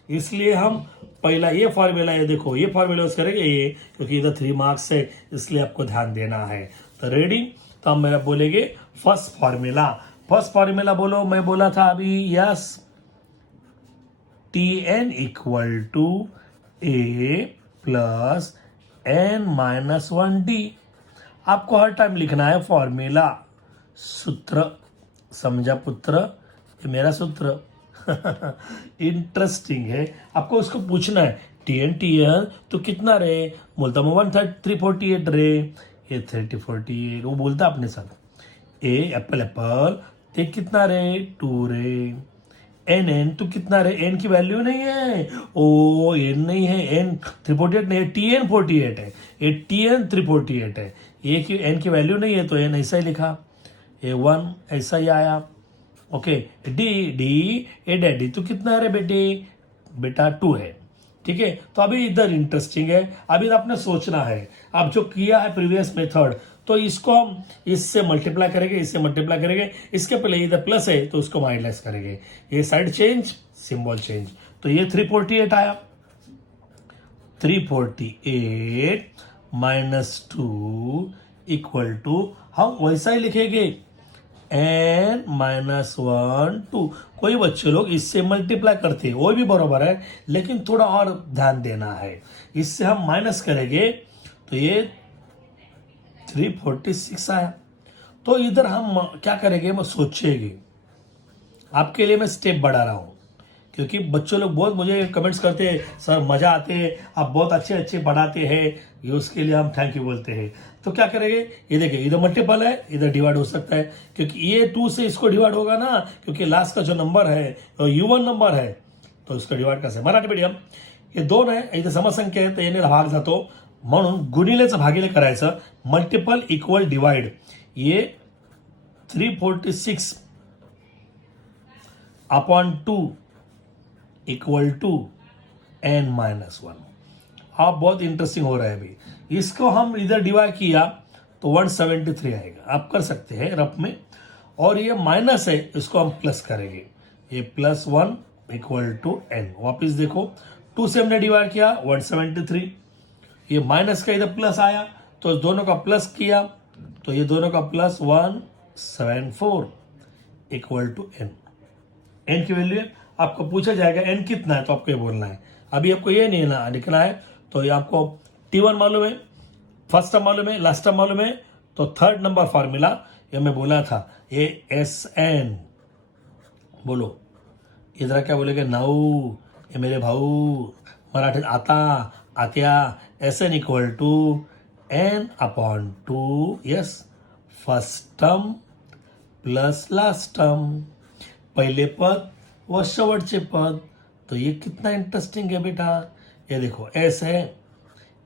इसलिए हम पहला ये फार्मूला, ये देखो, ये फार्मूला यूज करेंगे ये, क्योंकि इधर 3 मार्क्स है, इसलिए आपको ध्यान देना है। तो रेडी, तो हम मेरा बोलेंगे फर्स्ट फार्मूला बोलो। मैं बोला था अभी, यस, Tn = A + n-1d। आपको हर टाइम लिखना है फॉर्मूला, सूत्र, समझा पुत्र, ये मेरा सूत्र। इंटरेस्टिंग है, आपको उसको पूछना है, टीएन तो कितना रे? बोलता मैं 348 रे, ये 348, वो बोलता अपने साथ। एप्पल ते कितना रे? 2 रे। एन तो कितना रे? एन की वैल्यू नहीं है, ओ एन नहीं है, एन 348 नहीं है, टीएन 48 है, ये टीएन 348 है, ये की एन की वैल्यू नहीं है, तो एन ऐसा ही लिखा, ए 1 ऐसा ही आया। ओके, डी ए डैडी तो कितना है रे बेटा 2 है, ठीक है। तो अभी इधर इंटरेस्टिंग है, अभी आपने सोचना है, आप जो किया है प्रीवियस मेथड, तो इसको हम इससे मल्टीप्लाई करेंगे, इससे मल्टीप्लाई करेंगे, इसके पहले इधर प्लस है तो उसको माइनस करेंगे, ये साइड चेंज, सिंबल चेंज, तो ये 348 आया। 348 - 2 = हम वैसा ही लिखेंगे, n-1 2। कोई बच्चे लोग इससे मल्टीप्लाई करते हैं, वो भी बराबर है, लेकिन थोड़ा और ध्यान देना है, इससे हम माइनस करेंगे, तो ये 346 आया। तो इधर हम क्या करेंगे, मैं सोचेंगे, आपके लिए मैं स्टेप बढ़ा रहा हूं, क्योंकि बच्चों लोग बहुत मुझे कमेंट्स करते हैं, सर मजा आते हैं, आप बहुत अच्छे पढ़ाते हैं, ये उसके लिए हम थैंक यू बोलते हैं। तो क्या करेंगे, ये देखिए, इधर मल्टीपल है, इधर डिवाइड हो सकता है, क्योंकि ये 2 से इसको डिवाइड होगा ना, क्योंकि लास्ट का जो नंबर है तो U1 नंबर है, तो इसको डिवाइड कैसे, मराठी मीडियम, हे 2 आहे, इथे समसंख्या आहे, तर याने भाग जातो, म्हणून गुणिलेचं भागिले करायचं, मल्टिपल इक्वल डिवाइड, ये 346 अपॉन 2 = n-1। आप बहुत इंटरेस्टिंग हो रहा है अभी, इसको हम इधर डिवाइड किया तो 173 आएगा, आप कर सकते हैं रफ में, और ये माइनस है, इसको हम प्लस करेंगे, ये +1 = n। वापिस देखो, 2 से हमने डिवाइड किया 173, ये माइनस का इधर प्लस आया, तो दोनों का प्लस किया, तो ये दोनों का प्लस 174 = n। n की वैल्यू आपको पूछा जाएगा n कितना है, तो आपको ये बोलना है, अभी आपको ये नहीं ना लिखना है। तो ये आपको T1 मालूम है, फर्स्ट टर्म मालूम है, लास्ट टर्म मालूम है, तो थर्ड नंबर फार्मूला ये मैं बोला था, ये SN, बोलो इधर क्या बोलेगे, 9, ये मेरे भाऊ मराठीत आत्या, SN = n/2, yes, first term plus last term, पहले पद व शेवटचे पद। तो ये कितना इंटरेस्टिंग है बेटा, ये देखो S है,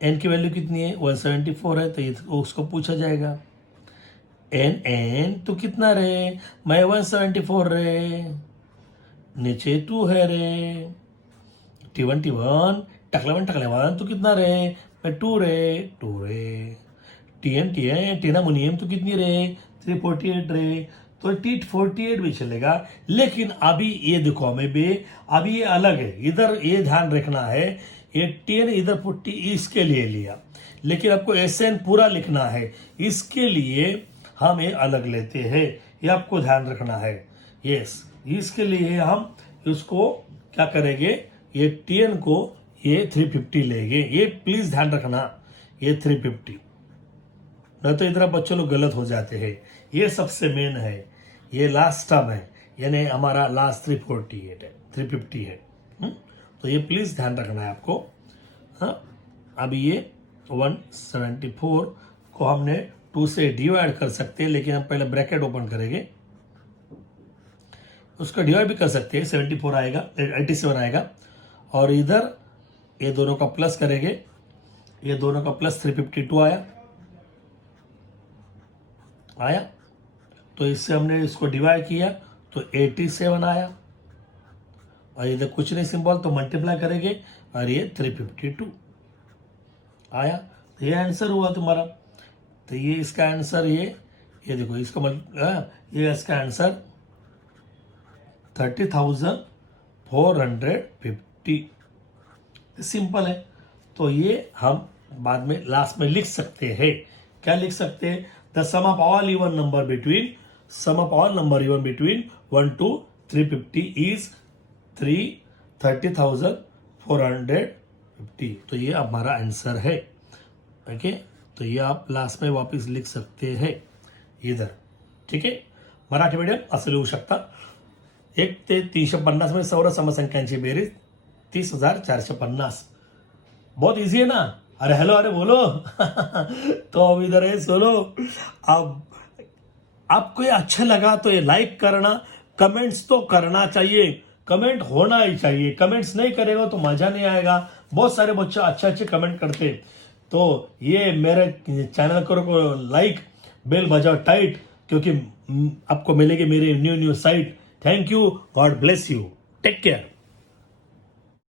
n की वैल्यू कितनी है, 174 है, तो ये उसको पूछा जाएगा, n तो कितना रे, मैं 174 रे, नीचे 2 है रे, T1 टकले 1 तो कितना रे, टू रे टीन अमोनियम तो कितनी रे 348 रे, तो T48 भी चलेगा। लेकिन अभी ये देखो हमें भी अभी ये अलग है, इधर ये ध्यान रखना है, ये टेन इधर 40 इसके लिए लिया, लेकिन आपको SN पूरा लिखना है, इसके लिए हम ये अलग लेते हैं, ये आपको ध्यान रखना है। यस, इसके लिए हम इसको क्या करेंगे, ये TN को ये 350 लेंगे, ये प्लीज ध्यान रखना, ये 350, नहीं तो इधर बच्चों लोग गलत हो जाते हैं। ये सबसे मेन है, ये लास्ट टर्म है, यानी हमारा लास्ट 348 है, 350 है। तो ये प्लीज ध्यान रखना है आपको। हाँ, अभी ये 174 को हमने 2 से डिवाइड कर सकते हैं, लेकिन हम पहले ब्रैकेट ओपन करेंगे, उसको डिवाइड भी कर सकते हैं, 74 आएगा, 87 आएगा, और इधर ये दोनों का प्लस करेंगे, ये दोनों का प्लस 352 आया, तो इससे हमने इसको डिवाइड किया तो 87 आया, और इधर कुछ नहीं सिंबल, तो मल्टीप्लाई करेंगे और ये 352 आया, तो ये आंसर हुआ तुम्हारा। तो ये इसका आंसर, ये देखो इसका ये इसका आंसर 30,450 सिंपल है। तो ये हम बाद में लास्ट में लिख सकते हैं, क्या लिख सकते हैं, the sum of all even number between 1 to 350 is 30,450। तो ये हमारा आंसर है। ओके, तो ये आप लास्ट में वापस लिख सकते हैं इधर, ठीक आहे। मराठी मीडियम असं लिहू शकता, 1 ते 350 में सौर समसंख्यांची बेरीज 30,450। बहुत इजी है ना। अरे हेलो, अरे बोलो तो अब इधर है, सुनो। अब आपको ये अच्छा लगा तो ये लाइक करना, कमेंट्स तो करना चाहिए, कमेंट होना ही चाहिए, कमेंट्स नहीं करेगा तो मजा नहीं आएगा। बहुत सारे बच्चे अच्छे अच्छे कमेंट करते, तो ये मेरे चैनल को लाइक, बेल बजाओ टाइट, क्योंकि आपको मिलेगी मेरी new site. Thank you, God bless you, take care.